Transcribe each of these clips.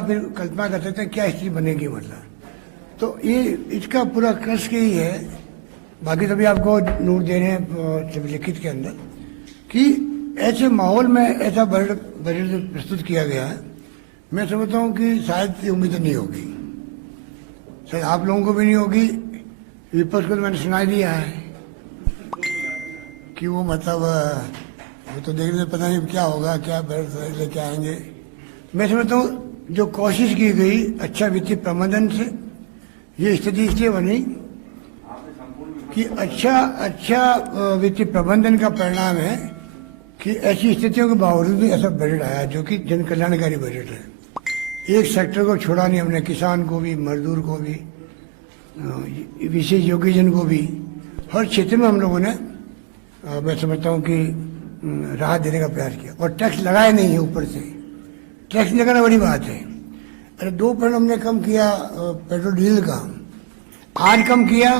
फिर कल्पना कर सकते हैं क्या स्थिति बनेगी, मतलब तो ये इसका पूरा क्रश यही है। बाकी तो भी आपको नोट दे रहे हैं लिखित के अंदर कि ऐसे माहौल में ऐसा बजट प्रस्तुत किया गया है। मैं समझता हूँ कि शायद ये उम्मीद नहीं होगी, शायद आप लोगों को भी नहीं होगी। विपक्ष को तो मैंने सुनाई दिया है कि वो मतलब वो तो देखने पता नहीं क्या होगा, क्या बजट लेके आएंगे। मैं समझता हूँ जो कोशिश की गई अच्छा वित्तीय प्रबंधन से ये स्थिति इसलिए बनी कि अच्छा वित्तीय प्रबंधन का परिणाम है कि ऐसी स्थितियों के बावजूद भी ऐसा बजट आया जो कि जन कल्याणकारी बजट है। एक सेक्टर को छोड़ा नहीं हमने, किसान को भी, मजदूर को भी, विशेष योग्यजन को भी, हर क्षेत्र में हम लोगों ने मैं समझता हूँ कि राहत देने का प्रयास किया। और टैक्स लगाए नहीं है, ऊपर से टैक्स लगाना बड़ी बात है। अरे 2% हमने कम किया पेट्रोल डीजल का, आज कम किया,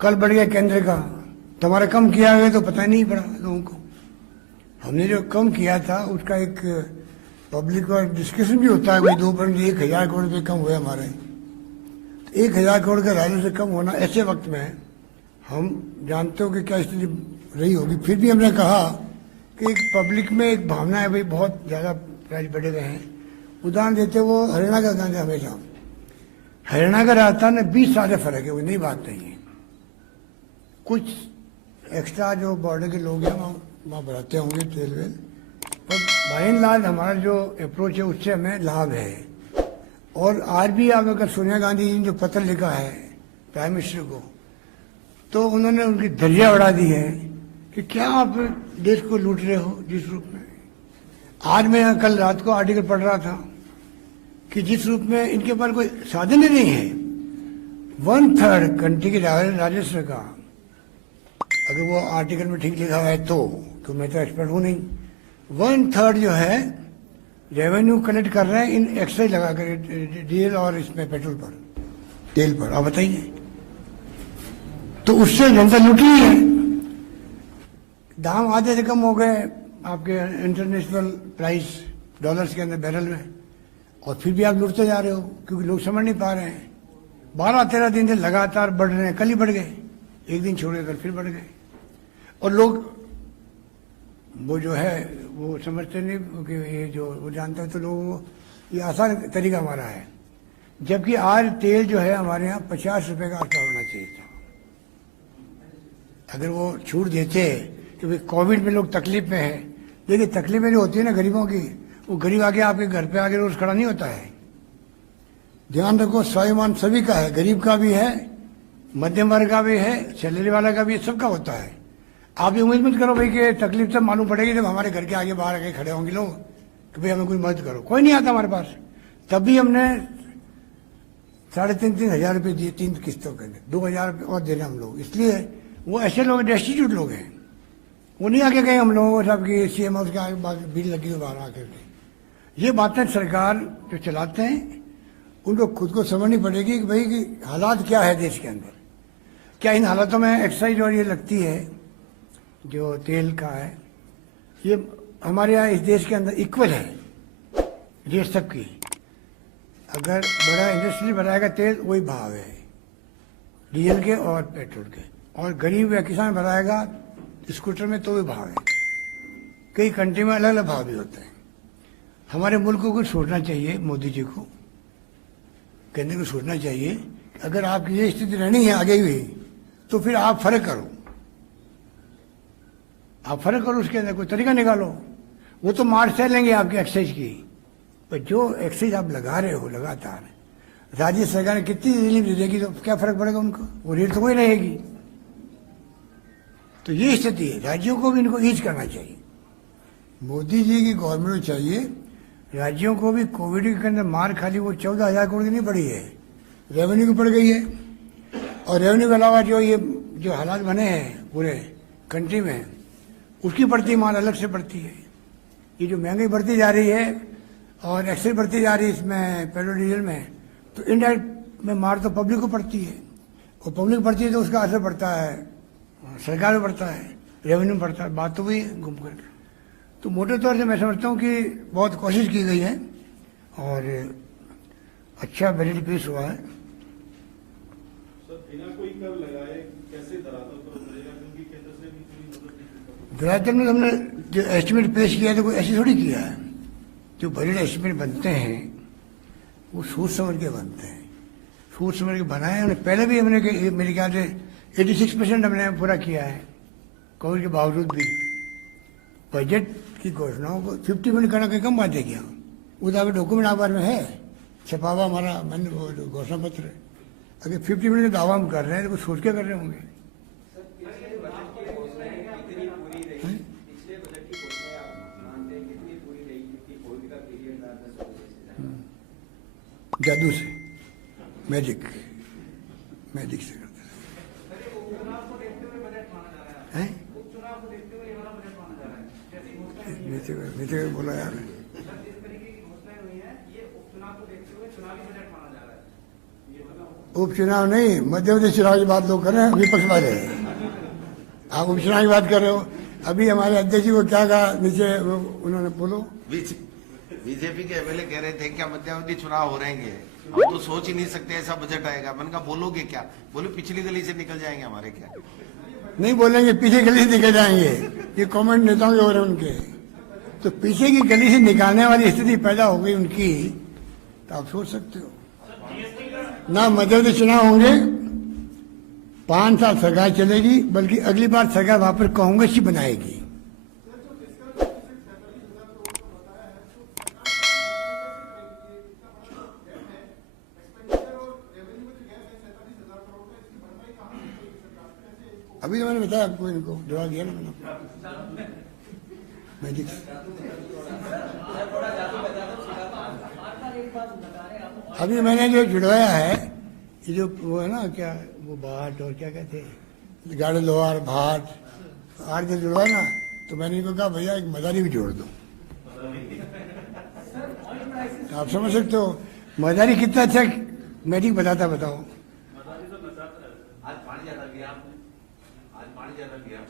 कल बढ़ गया केंद्र का। तुम्हारा कम किया गया तो पता नहीं पड़ा लोगों को। हमने जो कम किया था उसका एक पब्लिक का डिस्कशन भी होता है, भाई 2% 1,000 करोड़ रुपये कम हुए हमारे। तो 1,000 करोड़ का राजस्व से कम होना ऐसे वक्त में, हम जानते हो कि क्या स्थिति रही होगी। फिर भी हमने कहा कि एक पब्लिक में एक भावना है, भाई बहुत ज़्यादा प्राइस बढ़े गए हैं। उदाहरण देते वो हरियाणा का गांजा, हमेशा हरियाणा का राजस्थान में 20 साल फर्क है, वो नई बात नहीं है। कुछ एक्स्ट्रा जो बॉर्डर के लोग हैं वहाँ बढ़ाते होंगे तेल वेल, पर बाय एंड लार्ज हमारा जो अप्रोच है उससे हमें लाभ है। और आज भी आप अगर सोनिया गांधी जी ने जो पत्र लिखा है प्राइम मिनिस्टर को, तो उन्होंने उनकी दर्जा बढ़ा दी है कि क्या आप देश को लूट रहे हो जिस रूप में। आज मैं कल रात को आर्टिकल पढ़ रहा था कि जिस रूप में इनके पास कोई साधन ही नहीं है, 1/3 कंट्री के राजस्व का, अगर वो आर्टिकल में ठीक लिखा है तो मैं तो एक्सपर्ट हूँ नहीं, 1/3 जो है रेवेन्यू कलेक्ट कर रहे हैं इन एक्साइज लगा कर डीजल और इसमें पेट्रोल पर, तेल पर। आप बताइए, तो उससे जनता लूटी है। दाम आधे से कम हो गए आपके इंटरनेशनल प्राइस डॉलर्स के अंदर बैरल में, और फिर भी आप लूटते जा रहे हो क्योंकि लोग समझ नहीं पा रहे हैं। 12-13 दिन से लगातार बढ़ रहे हैं, कल ही बढ़ गए, एक दिन छोड़ के कल फिर बढ़ गए। और लोग वो जो है वो समझते नहीं कि ये जो वो जानते हैं, तो लोगों को ये आसान तरीका हमारा है। जबकि आज तेल जो है हमारे यहाँ 50 रुपये का आटा होना चाहिए था। अगर वो छूट देते कि भाई कोविड में लोग तकलीफ में है, देखिए तकलीफें जो होती है ना गरीबों की, वो गरीब आके आपके घर पे आके रोज खड़ा नहीं होता है। ध्यान रखो, स्वाभिमान सभी का है, गरीब का भी है, मध्यम वर्ग का भी है, सैलरी वाला का भी है, सबका होता है। आप ये उम्मीद मत करो भाई कि तकलीफ सब मालूम पड़ेगी जब हमारे घर के आगे बाहर आके खड़े होंगे लोग कि भाई हमें कोई मदद करो। कोई नहीं आता हमारे पास। तब भी हमने 3,500 हज़ार रुपये दिए 3 किस्तों के लिए, 2,000 रुपये और दे रहे हम लोग। इसलिए वो ऐसे लोग डेस्टिट्यूट लोग हैं, वो नहीं आके गए हम लोगों को सब की CM हाउस के भीड़ लगी हुई बाहर आकर के। ये बातें सरकार जो चलाते हैं उनको खुद को समझनी पड़ेगी कि भाई कि हालात क्या है देश के अंदर। क्या इन हालातों में एक्साइज और ये लगती है जो तेल का है, ये हमारे यहाँ इस देश के अंदर इक्वल है रेट सबकी। अगर बड़ा इंडस्ट्री बढ़ाएगा तेल वही भाव है डीजल के और पेट्रोल के, और गरीब या किसान बढ़ाएगा स्कूटर में तो भी भाव है। कई कंट्री में अलग अलग भाव भी होते हैं। हमारे मुल्क को कुछ सोचना चाहिए, मोदी जी को, केंद्र को सोचना चाहिए कि अगर आपकी ये स्थिति रहनी है आगे भी, तो फिर आप फर्क करो, आप फर्क करो, उसके अंदर कोई तरीका निकालो। वो तो मार्च से लेंगे आपकी एक्साइज की, पर जो एक्साइज आप लगा रहे हो लगातार, राज्य सरकार ने कितनी रिलीफ दे देगी तो क्या फर्क पड़ेगा उनको, वो रेट तो वही रहेगी। तो ये स्थिति है, राज्यों को भी इनको ईज करना चाहिए। मोदी जी की गवर्नमेंट को चाहिए राज्यों को भी कोविड के अंदर मार खाली वो 14,000 करोड़ की नहीं पड़ी है, रेवेन्यू की पड़ गई है। और रेवेन्यू के अलावा जो हालात बने हैं पूरे कंट्री में, उसकी बढ़ती मार अलग से बढ़ती है। ये जो महंगाई बढ़ती जा रही है और एक्साइज बढ़ती जा रही है इसमें पेट्रोल डीजल में, तो इनडायरेक्ट में मार तो पब्लिक को पड़ती है, और पब्लिक पड़ती है तो उसका असर पड़ता है सरकार में, पड़ता है रेवेन्यू में पड़ता है। बात तो वही घूम करके। तो मोटे तौर से मैं समझता हूँ कि बहुत कोशिश की गई है और अच्छा बजट पेश हुआ है। बिना कोई कर लगाए कैसे धरातल पर उतरेगा, क्योंकि केंद्र से भी कोई मदद नहीं। धरातल में हमने जो एस्टिमेट पेश किया तो कोई ऐसे थोड़ी किया है। जो बजट एस्टिमेट बनते हैं वो सोच समझ के बनते हैं, सोच समझ के बनाए हैं। पहले भी हमने मेरे ख्याल से 86% हमने पूरा किया है, कोविड के बावजूद भी। बजट की घोषणाओं को 50% करना कोई कम बात है क्या? वो तो अगर डॉक्यूमेंट अखबार में है छपा हुआ हमारा मैंने वो घोषणा पत्र है। अगर 50% का दावा हम कर रहे हैं तो कुछ सोच के कर रहे होंगे। जादू से, मैजिक से करते हैं। बोला यार उपचुनाव नहीं, मध्य प्रदेश चुनाव की बात लोग कर रहे हैं, विपक्ष वाले। आप उपचुनाव की बात कर रहे हो। अभी हमारे अध्यक्ष जी को क्या कहा नीचे उन्होंने, बोलो। बीजेपी के एमएलए कह रहे थे क्या मध्यावधि चुनाव हो रहेंगे, हम तो सोच ही नहीं सकते ऐसा बजट आएगा। मैंने कहा बोलोगे क्या? बोले पिछली गली से निकल जाएंगे हमारे। क्या नहीं बोलेंगे, पीछे गली से निकल जाएंगे। ये कमेंट नेताओं के हो रहे हैं उनके। तो पीछे की गली से निकालने वाली स्थिति पैदा हो गई उनकी, तो आप सोच सकते हो ना। मध्य चुनाव होंगे, 5 साल सरकार चलेगी, बल्कि अगली बार सरकार वापस कांग्रेस ही बनाएगी। अभी तो मैंने बताया आपको, इनको जवाब दिया ना मैंने। मैजिक अभी मैंने जो जुड़वाया है, ये जो वो है ना क्या, वो बाट और क्या कहते हैं, गाड़े लोहार भाट, आठ दिन जुड़वाया ना, तो मैंने इनको कहा भैया एक मदारी भी जोड़ दो। तो आप समझ सकते हो मदारी कितना अच्छा मैजिक बताता, बताओ।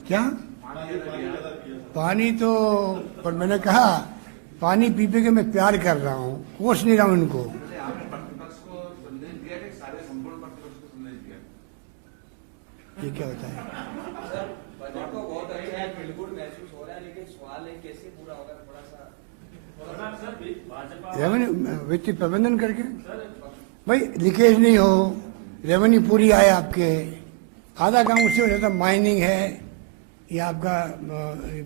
क्या पानी तो, पर मैंने कहा पानी पी पी के मैं प्यार कर रहा हूँ, कोस नहीं रहा हूँ उनको। ये क्या होता है? रेवेन्यू वित्तीय प्रबंधन करके भाई लीकेज नहीं हो, रेवेन्यू पूरी आए आपके। आधा काम उससे हो जाता, माइनिंग है या आपका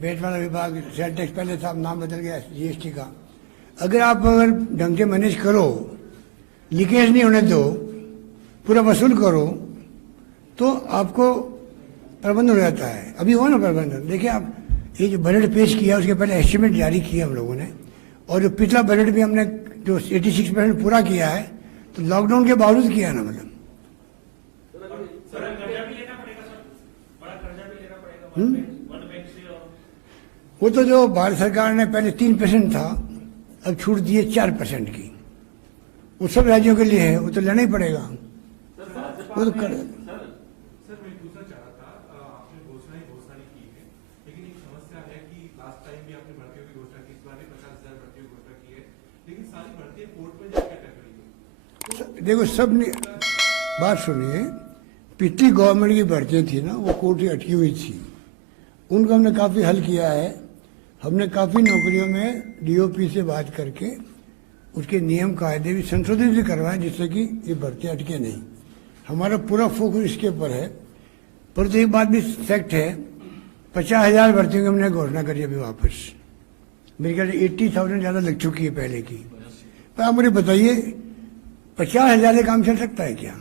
वेट वाला विभाग, सेल टैक्स पहले साहब नाम बदल गया जीएसटी का। अगर आप अगर ढंग से मैनेज करो, लीकेज नहीं होने दो, पूरा वसूल करो, तो आपको प्रबंधन हो जाता है। अभी हुआ ना प्रबंधन। देखिए आप ये जो बजट पेश किया उसके पहले एस्टिमेट जारी किया हम लोगों ने, और जो पिछला बजट भी हमने जो 86% पूरा किया है, तो लॉकडाउन के बावजूद किया ना। मतलब वो तो जो भारत सरकार ने पहले 3% था, अब छूट दिए 4% की। वो सब राज्यों के लिए है, वो तो लेना ही पड़ेगा। वो तो कर देखो सब ने बात सुनिए, पिछली गवर्नमेंट की भर्तियाँ थी ना, वो कोर्ट से अटकी हुई थी, उनको हमने काफ़ी हल किया है। हमने काफ़ी नौकरियों में डीओपी से बात करके उसके नियम कायदे भी संशोधित भी करवाए, जिससे कि ये भर्तियाँ अटके नहीं। हमारा पूरा फोकस इसके ऊपर है। पर तो एक बात भी फैक्ट है, 50,000 भर्तियों की हमने घोषणा करी अभी वापस। मेरे ख्याल से 80,000 ज़्यादा लग चुकी है पहले की। पर आप मुझे बताइए 50,000 से काम चल सकता है क्या?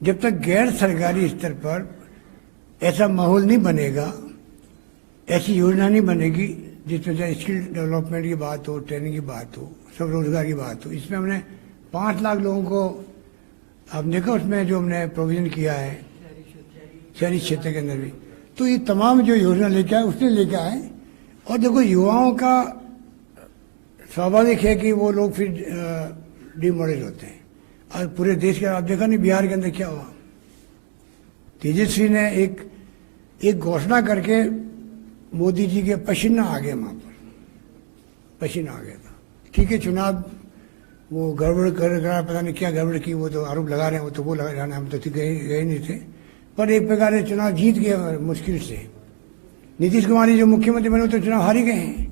जब तक गैर सरकारी स्तर पर ऐसा माहौल नहीं बनेगा, ऐसी योजना नहीं बनेगी जिसमें चाहे स्किल डेवलपमेंट की बात हो, ट्रेनिंग की बात हो, सब रोजगार की बात हो। इसमें हमने 5 लाख लोगों को, आप देखो उसमें जो हमने प्रोविजन किया है शहरी क्षेत्र के अंदर भी, तो ये तमाम जो योजना लेके आए उसने लेके आए। और देखो युवाओं का स्वाभाविक है कि वो लोग फिर डिमोरल होते हैं। और पूरे देश के आप देखा नहीं बिहार के अंदर क्या हुआ। तेजस्वी ने एक घोषणा करके मोदी जी के पसीना आ गया, वहाँ पर पसीना आ गया था। ठीक है, चुनाव वो गड़बड़ कर रहा, पता नहीं क्या गड़बड़ की, वो तो आरोप लगा रहे हैं, वो तो वो लगा रहे हैं, हम तो गए नहीं थे। पर एक प्रकार से चुनाव जीत गए मुश्किल से। नीतीश कुमार जी जो मुख्यमंत्री बने तो चुनाव हार ही गए हैं,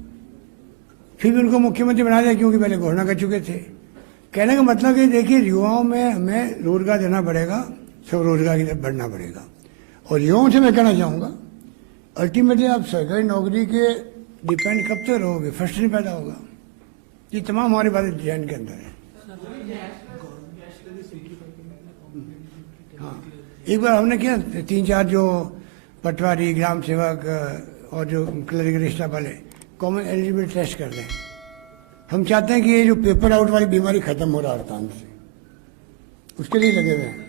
फिर भी उनको मुख्यमंत्री बना दिया क्योंकि पहले घोषणा कर चुके थे। कहने का मतलब कि देखिए, युवाओं में हमें रोजगार देना पड़ेगा, सब रोजगार की तरफ बढ़ना पड़ेगा। और युवाओं से मैं कहना चाहूँगा, अल्टीमेटली आप सरकारी नौकरी के डिपेंड कब तक रहोगे, फर्स्ट नहीं पैदा होगा। ये तमाम हमारी बातें डिजाइन के अंदर है। हाँ, एक बार हमने किया 3-4 जो पटवारी, ग्राम सेवक और जो क्लरिकल स्टाफ वाले कॉमन एलिजिबिलिटी टेस्ट कर दें। हम चाहते हैं कि ये जो पेपर आउट वाली बीमारी खत्म हो रहा है हड़ताल से, उसके लिए लगे हुए हैं।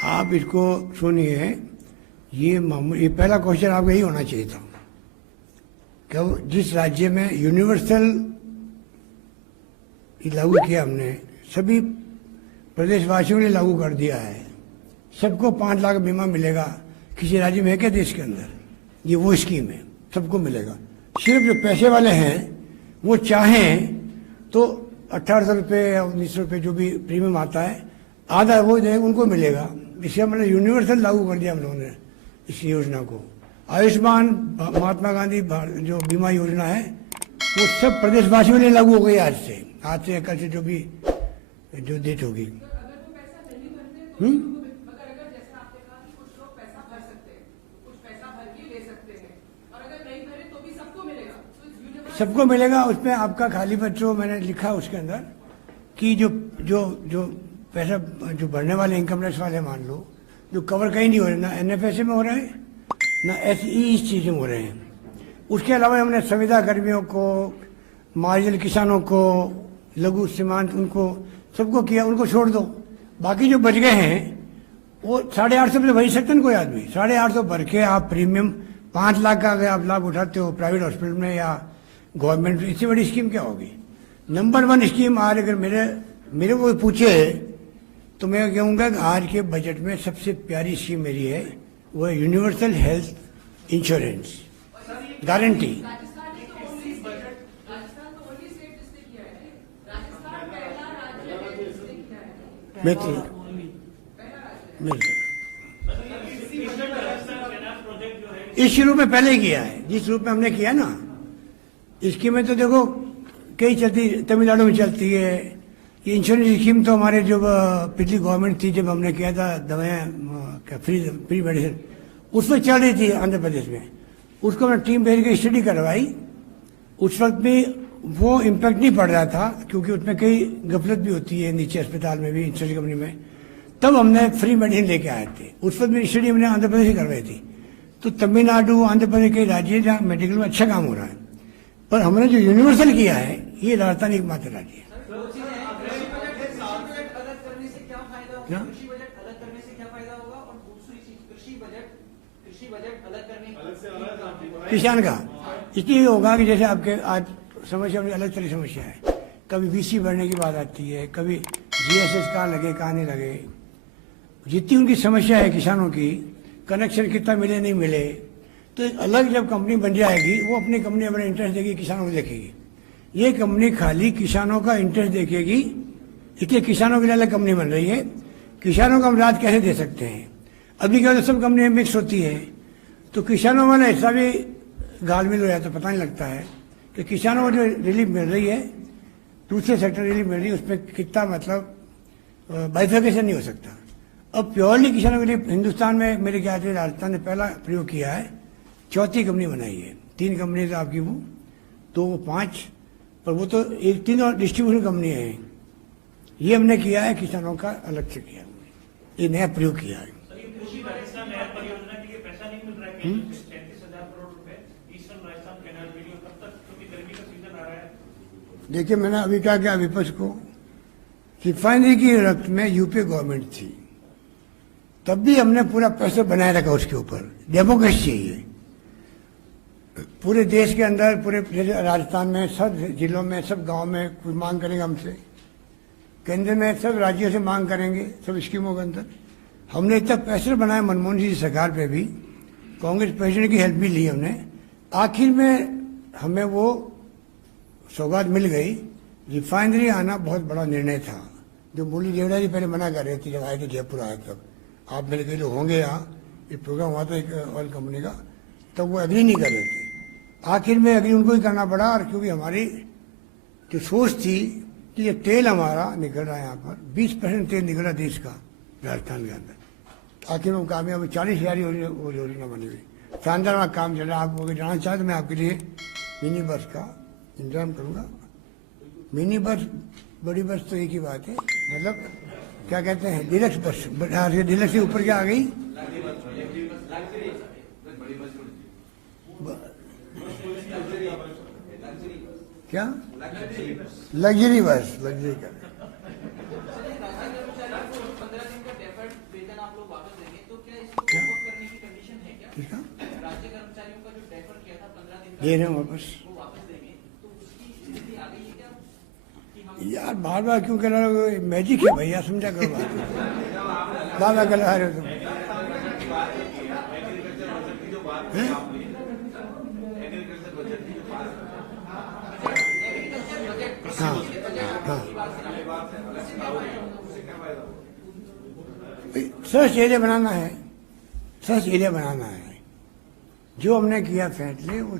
आप इसको सुनिए, ये पहला क्वेश्चन आपका यही होना चाहिए था कि जिस राज्य में यूनिवर्सल लागू किया हमने, सभी प्रदेशवासियों ने लागू कर दिया है, सबको 5 लाख बीमा मिलेगा। किसी राज्य में है क्या देश के अंदर? ये वो स्कीम है, सबको मिलेगा। सिर्फ जो पैसे वाले हैं वो चाहें तो 1800 रुपये या 1900 रुपये जो भी प्रीमियम आता है, आधा वो देगा, उनको मिलेगा। इससे मतलब यूनिवर्सल लागू कर दिया हम लोगों ने इस योजना को। आयुष्मान महात्मा गांधी जो बीमा योजना है वो सब प्रदेशवासियों के लिए लागू हो गई आज से कल से जो भी जो डेट होगी। सबको मिलेगा। उसमें आपका खाली बच्चों मैंने लिखा उसके अंदर कि जो जो जो पैसा जो भरने वाले इनकम टैक्स वाले मान लो, जो कवर कहीं नहीं हो रहे, ना NFSA में हो रहे हैं ना SE इस चीज़ में हो रहे हैं। उसके अलावा हमने संविदा कर्मियों को, मार्जिनल किसानों को, लघु सीमांत, उनको सबको किया, उनको छोड़ दो। बाकी जो बच गए हैं वो 850 रुपये भर ही सकते हैं कोई आदमी। 850 भर के आप प्रीमियम 5 लाख का अगर आप लाभ उठाते हो प्राइवेट हॉस्पिटल में या गवर्नमेंट में, इससे बड़ी स्कीम क्या होगी? नंबर 1 स्कीम आज अगर मेरे को पूछे तो मैं कहूँगा कि आज के बजट में सबसे प्यारी स्कीम मेरी है, वो है यूनिवर्सल हेल्थ इंश्योरेंस गारंटी। इस रूप में पहले ही किया है, जिस रूप में हमने किया ना, इसकी में तो देखो कई चलती, तमिलनाडु में चलती है ये इंश्योरेंस स्कीम। तो हमारे जो पिछली गवर्नमेंट थी, जब हमने किया था दवाएं फ्री मेडिसिन, उसमें चल रही थी आंध्र प्रदेश में। उसको हमने टीम भेज के स्टडी करवाई। उस वक्त भी वो इम्पैक्ट नहीं पड़ रहा था क्योंकि उसमें कई गफलत भी होती है नीचे अस्पताल में भी, इंश्योरेंस कंपनी में। तब हमने फ्री मेडिसिन लेके आए थे। उस वक्त भी स्टडी हमने आंध्र प्रदेश ही करवाई थी। तो तमिलनाडु, आंध्र प्रदेश के राज्य जहाँ मेडिकल में अच्छा काम हो रहा है, पर हमने जो यूनिवर्सल किया है ये राजस्थान एकमात्र राज्य है। कृषि बजट अलग करने से क्या फायदा होगा? और दूसरी चीज, कृषि बजट अलग करने किसान का इसलिए होगा कि जैसे आपके आज समस्या में अलग तरह की समस्या है। कभी VC बढ़ने की बात आती है, कभी GSS कहाँ लगे कहाँ नहीं लगे, जितनी उनकी समस्या है किसानों की, कनेक्शन कितना मिले नहीं मिले, तो एक अलग जब कंपनी बन जाएगी वो अपनी कंपनी अपना इंटरेस्ट देगी, किसानों को देखेगी। ये कंपनी खाली किसानों का इंटरेस्ट देखेगी, इसलिए किसानों के लिए अलग कंपनी बन रही है। किसानों को हम राहत कैसे दे सकते हैं? अभी क्या सब कंपनी मिक्स होती है तो किसानों वाला हिस्सा भी घालमिल हो जाता है, पता नहीं लगता है कि किसानों को जो रिलीफ मिल रही है, दूसरे सेक्टर रिलीफ मिल रही है, उसमें कितना मतलब बाइफिकेशन नहीं हो सकता। अब प्योरली किसानों के लिए हिंदुस्तान में मेरे ख्याल से राजस्थान ने पहला प्रयोग किया है। 4थी कंपनी बनाई है। 3 कंपनी तो आपकी वो 2 5, पर वो तो 3 और डिस्ट्रीब्यूशन कंपनी है। ये हमने किया है, किसानों का अलग से किया, ये नया प्रयोग किया है। देखिए मैंने अभी कहा क्या विपक्ष को, रिफाइनरी की रक्त में यूपी गवर्नमेंट थी, तब भी हमने पूरा पैसा बनाए रखा उसके ऊपर। डेमोक्रेसी चाहिए। पूरे देश के अंदर, पूरे जैसे राजस्थान में सब जिलों में, सब गांव में कोई मांग करेगा हमसे, केंद्र में सब राज्यों से मांग करेंगे, सब स्कीमों के अंदर। हमने इतना प्रेशर बनाया मनमोहन जी की सरकार पे भी, कांग्रेस प्रेसिडेंट की हेल्प भी ली हमने, आखिर में हमें वो सौगात मिल गई। रिफाइनरी आना बहुत बड़ा निर्णय था, जो मुरली देवड़ा जी पहले मना कर रहे थे जब आए थे जयपुर आए तब। आप मेरे कई लोग होंगे यहाँ, ये प्रोग्राम हुआ था एक ऑयल कंपनी का, तब वो एग्री नहीं कर रहे थे। आखिर में एग्री उनको ही करना पड़ा, और क्योंकि हमारी जो सोच थी कि ये तेल हमारा निकल रहा है यहाँ पर, 20% तेल निकल रहा देश का राजस्थान के अंदर। आखिर में कामयाब 40,000 योजना बनी हुई, शानदार वहाँ काम चल रहा है। आप जानना चाहते तो मैं आपके लिए मिनी बस का इंतजाम करूँगा। मिनी बस, बड़ी बस तो एक ही बात है, मतलब क्या कहते हैं, डिलक्स बस। डिलक्स से ऊपर क्या आ गई, क्या लग्जरी बस, लग्जरी का। 15 दिन का डेफर्ड वेतन आप लोग वापस देंगे, तो क्या इसको सपोर्ट करने की कंडीशन है क्या? किसका? राज्य कर्मचारियों का जो डेफर किया था 15 दिन का, दे रहे हैं वापस। वो वापस देंगे, तो उसकी स्थिति आ गई है क्या कि हम यार बार बार क्यों कह रहे हो, मैजिक है भैया, समझा करो बात। बार बार कह रहे हो तुम। हाँ हाँ, सर्च एरिया बनाना है, सर्च एरिया बनाना है। जो हमने किया फैसले वो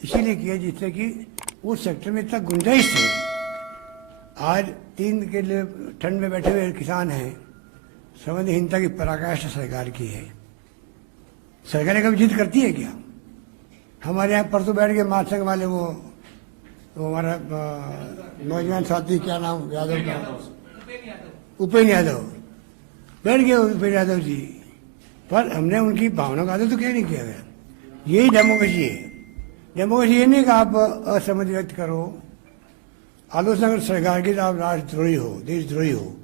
इसीलिए किया जिससे कि उस सेक्टर में इतना गुंजाइश है। आज 3 के लिए ठंड में बैठे हुए किसान हैं, संवेदनहीनता की पराकाष्ठा सरकार की है। सरकारें कभी जिद करती है क्या? हमारे यहाँ परसों बैठ के महासंघ वाले वो हमारा नौजवान साथी, क्या नाम, यादव का, उपेंद्र यादव, बैठ गए उपेंद्र यादव जी, पर हमने उनकी भावना का आदर तो क्या नहीं किया गया। यही डेमोक्रेसी है। डेमोक्रेसी ये नहीं कि आप असहमति व्यक्त करो, आलोचना कर सरकार की, तो आप राष्ट्रद्रोही हो, देशद्रोही हो,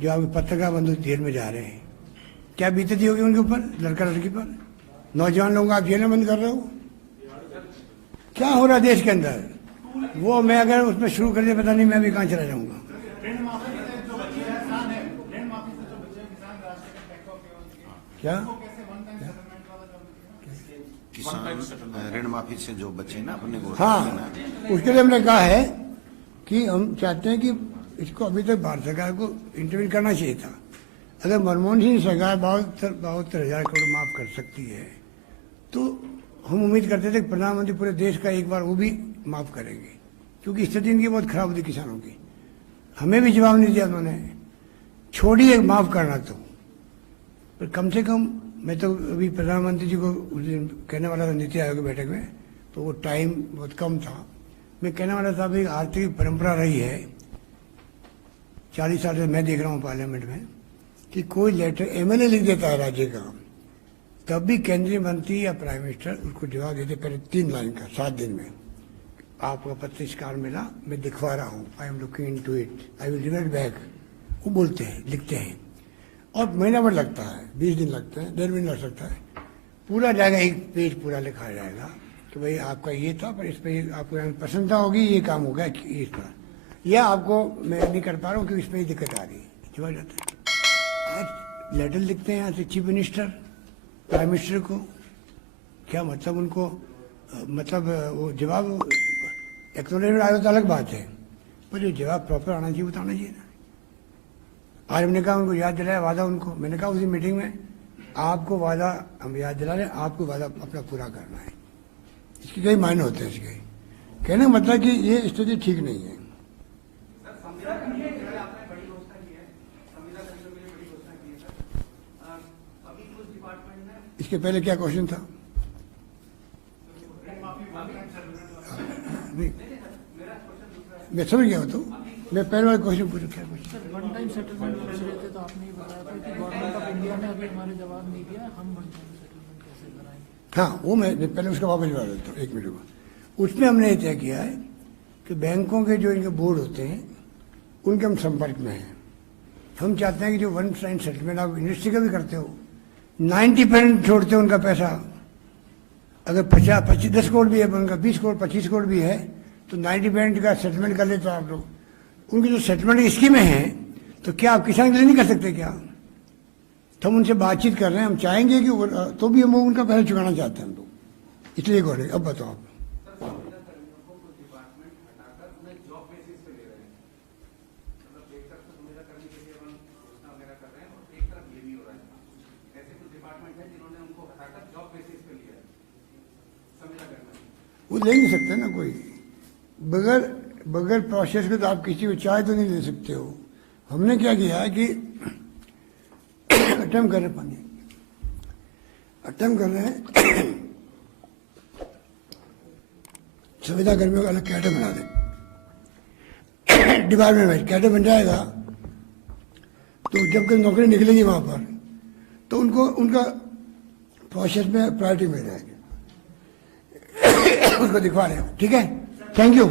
जो आपके पत्रकार बंधु जेल में जा रहे हैं। क्या बीतती होगी उनके ऊपर, लड़का लड़की पर? नौजवान लोगों को आप जेल में बंद कर रहे हो। क्या हो रहा है देश के अंदर, वो मैं अगर उसमें शुरू कर दे, पता नहीं मैं भी कहाँ चला जाऊंगा। क्या किसान ऋण माफी से जो बचे ना अपने को, हाँ, उसके लिए हमने कहा है कि हम चाहते हैं कि इसको अभी तक भारत सरकार को इंटरव्यू करना चाहिए था। अगर मनमोहन सिंह सरकार 72,000 करोड़ माफ कर सकती है, तो हम उम्मीद करते थे कि प्रधानमंत्री पूरे देश का एक बार वो भी माफ करेंगे, क्योंकि स्थिति इनकी बहुत खराब होती किसानों की। हमें भी जवाब नहीं दिया उन्होंने, छोड़िए माफ करना तो, पर कम से कम मैं तो अभी प्रधानमंत्री जी को उस दिन कहने वाला था नीति आयोग की बैठक में, तो वो टाइम बहुत कम था। मैं कहने वाला था भाई, आर्थिक परंपरा रही है 40 साल से, मैं देख रहा हूँ पार्लियामेंट में, कि कोई लेटर एमएलए लिख देता है राज्य का, तब भी केंद्रीय मंत्री या प्राइम मिनिस्टर उसको जवाब देते पहले 3 लाइन का 7 दिन में। आपका पत्र इस कारण मिला, मैं दिखवा रहा हूँ, I am looking into it, I will revert back. वो बोलते हैं, लिखते हैं, और महीना भर लगता है, 20 दिन लगते हैं, 1.5 महीना लग सकता है, पूरा जाएगा, 1 पेज पूरा लिखा जाएगा कि भाई आपका ये था, पर इस पर आपको प्रसन्नता होगी, ये काम होगा इस पर, या आपको मैं नहीं कर पा रहा हूँ क्योंकि इसमें दिक्कत आ रही है, जवाब जाता है। आज लेटर लिखते हैं यहाँ से चीफ मिनिस्टर, प्राइम मिनिस्टर को, क्या मतलब उनको, मतलब वो जवाब एक्नॉलेजमेंट आया तो अलग बात है, पर जो जवाब प्रॉपर आना चाहिए बताना चाहिए ना। आज हमने कहा, उनको याद दिलाया वादा उनको, मैंने कहा उसी मीटिंग में, आपको वादा हम याद दिला रहे हैं, आपको वादा अपना पूरा करना है। इसके कई मायने होते हैं इसके, कहने का मतलब कि ये स्थिति ठीक नहीं है। इसके पहले क्या क्वेश्चन था? नहीं, मैं समझ गया तो मैं पहले वाला क्वेश्चन पूछूं, क्या क्वेश्चन? वन टाइम सेटलमेंट पूछ रहे थे, तो आपने ये बताया था कि गवर्नमेंट ऑफ इंडिया ने अभी हमारे जवाब नहीं दिया, हम वन टाइम सेटलमेंट कैसे कराएंगे? हाँ, वो मैं पहले उसका वापस जवाब देता हूँ, 1 मिनट में। उसमें हमने ये तय किया है कि बैंकों के जो इनके बोर्ड होते हैं, उनके हम संपर्क में हैं। हम चाहते हैं कि जो वन टाइम सेटलमेंट आप इंडस्ट्री का भी करते हो, 90% छोड़ते हो उनका पैसा, अगर 50 10 करोड़ भी है उनका, 20 करोड़ 25 करोड़ भी है, तो 90% का सेटलमेंट कर ले तो आप लोग। उनकी जो सेटलमेंट की स्कीमें हैं, तो क्या आप किसान के लिए नहीं कर सकते क्या? तो हम उनसे बातचीत कर रहे हैं, हम चाहेंगे कि तो भी हम उनका पहले चुकाना चाहते हैं हम लोग, इसलिए कह रहे। अब बताओ आप। वो ले नहीं सकते ना कोई, बगैर बगैर प्रोसेस के तो आप किसी को चाय तो नहीं ले सकते हो। हमने क्या किया है कि अटेम्प्ट कर रहे पानी, अटेम्प्ट कर रहे हैं संविदा कर्मियों का अलग कैडर बना दे, डिपार्टमेंट में कैडर बन जाएगा, तो जब कभी नौकरी निकलेगी वहां पर तो उनको उनका प्रोसेस में प्रायोरिटी मिल जाएगी, उसको दिखवा रहे हो। ठीक है, थैंक यू।